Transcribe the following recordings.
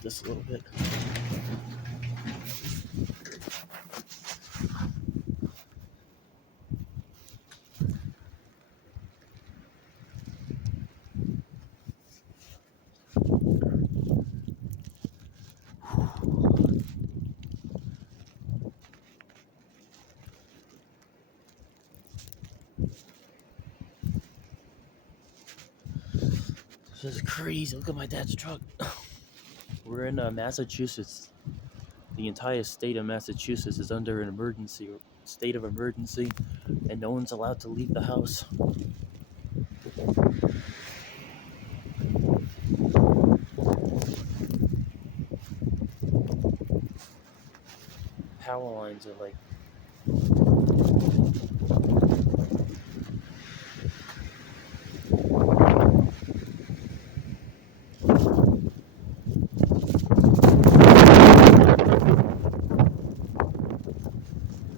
up this a little bit. This is crazy. Look at my dad's truck. We're in Massachusetts. The entire state of Massachusetts is under an state of emergency, and no one's allowed to leave the house. Power lines are like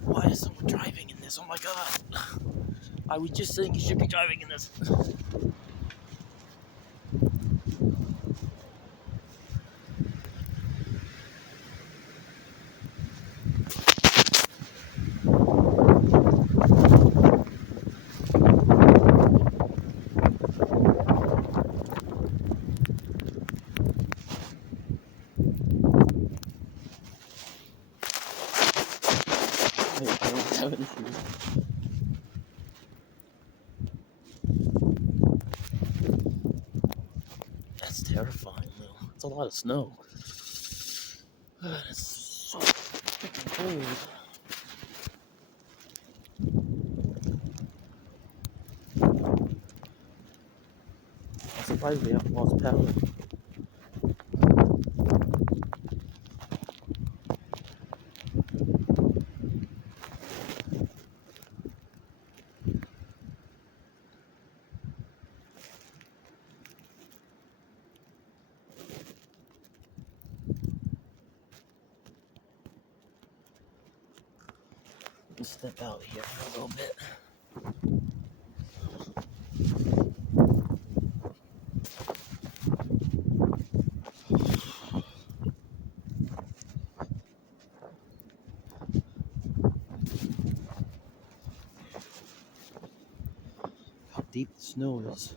why is someone driving in this? Oh my god. I was just saying you should be driving in this. I don't have an issue. That's terrifying though. It's a lot of snow. It's so freaking cold. I'm surprised we haven't lost power. Let's step out here for a little bit. How deep the snow is.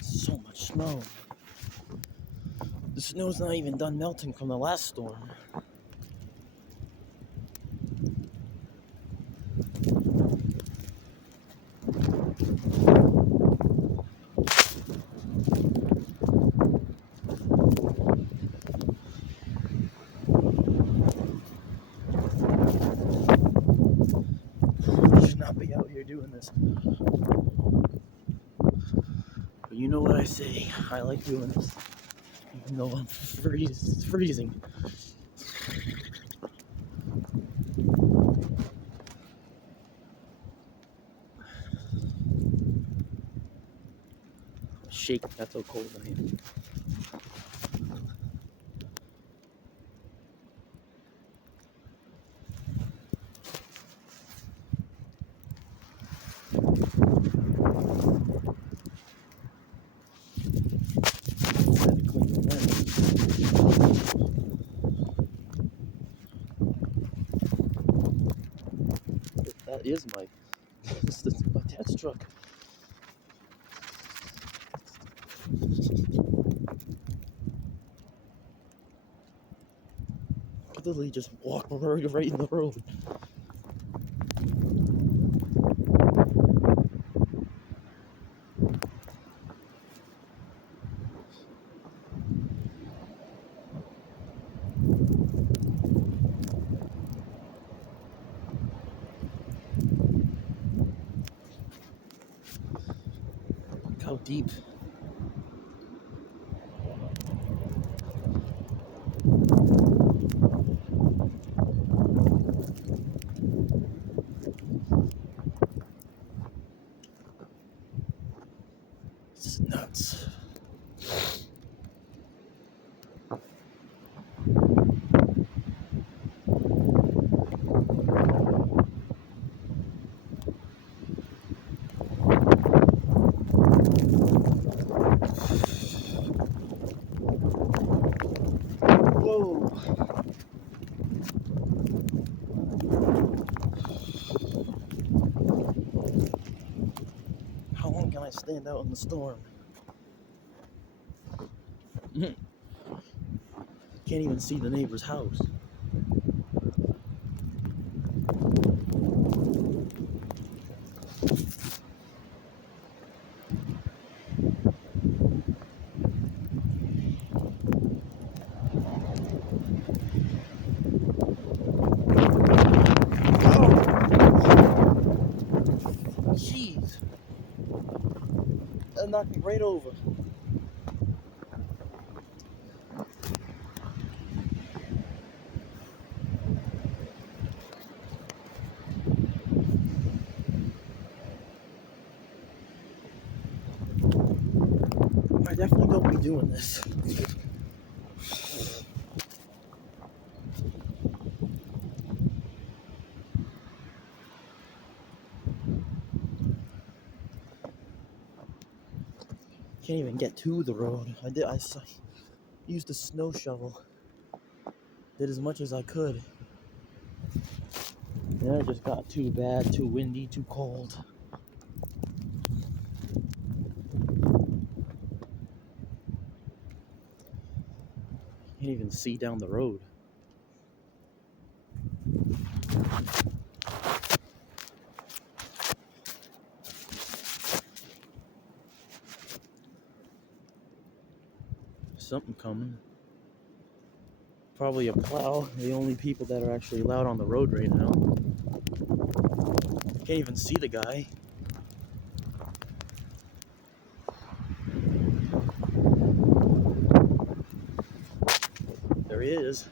So much snow. The snow's not even done melting from the last storm. You should not be out here doing this. But you know what I say, I like doing this. Even though I'm freezing. Shake, that's how cold I am. That is my dad's truck. Literally just walk right in the road. Look how deep. stand out in the storm. Can't even see the neighbor's house. Jeez. That knocked me right over. I definitely don't be doing this. Can't even get to the road. I used a snow shovel. Did as much as I could. Then it just got too bad, too windy, too cold. Can't even see down the road. Something coming. Probably a plow. The only people that are actually allowed on the road right now. Can't even see the guy. There he is.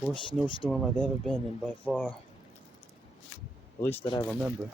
Worst snowstorm I've ever been in by far. At least that I remember.